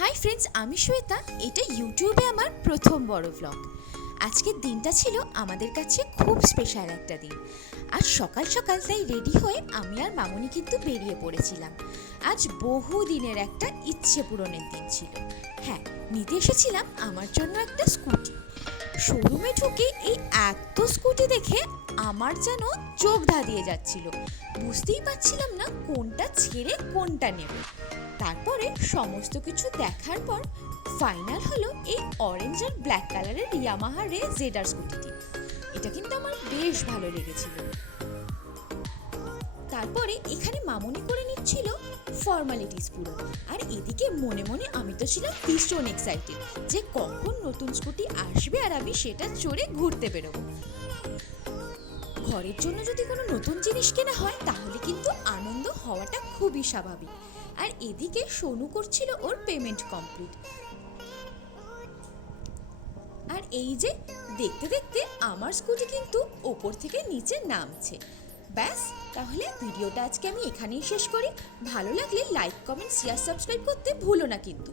Hi friends, আমি শ্বেতা। এটা ইউটিউবে আমার প্রথম বড় ব্লগ। আজকের দিনটা ছিল আমাদের কাছে খুব স্পেশাল একটা দিন। আজ সকাল সকাল তাই রেডি হয়ে আমি আর মামুনি কিন্তু বেরিয়ে পড়েছিলাম। আজ বহু দিনের একটা ইচ্ছে পূরণের দিন ছিল। হ্যাঁ, নিতে এসেছিলাম আমার জন্য একটা স্কুটি। শোরুমে ঢুকে এই এত স্কুটি দেখে আমার যেন চোখ ধাঁধিয়ে যাচ্ছিল। বুঝতেই পারছিলাম না কোনটা ছেড়ে কোনটা নেব। তারপরে সমস্ত কিছু দেখার পর ফাইনাল হলো এই অরেঞ্জ আর ব্ল্যাক কালারের ইয়ামাহা রে জেডার স্কুটিটি। এটা কিন্তু আমার বেশ ভালো লেগেছিল। তারপরে এখানে মামুনি করে নিচ্ছিল ফর্মালিটিস পুরো, আর এদিকে মনে মনে আমি তো ছিলাম ভীষণ এক্সাইটেড যে কখন নতুন স্কুটি আসবে আর আমি সেটা চড়ে ঘুরতে বেরোবো। ঘরের জন্য যদি কোনো নতুন জিনিস কেনা হয় তাহলে কিন্তু আনন্দ হওয়াটা খুবই স্বাভাবিক। আর এদিকে সোনু করছিল ওর পেমেন্ট কমপ্লিট। আর এই যে দেখতে দেখতে আমার স্কুটি কিন্তু ওপর থেকে নিচে নামছে। ব্যাস, তাহলে ভিডিওটা আজকে আমি এখানেই শেষ করি। ভালো লাগলে লাইক, কমেন্ট, শেয়ার, সাবস্ক্রাইব করতে ভুলো না কিন্তু।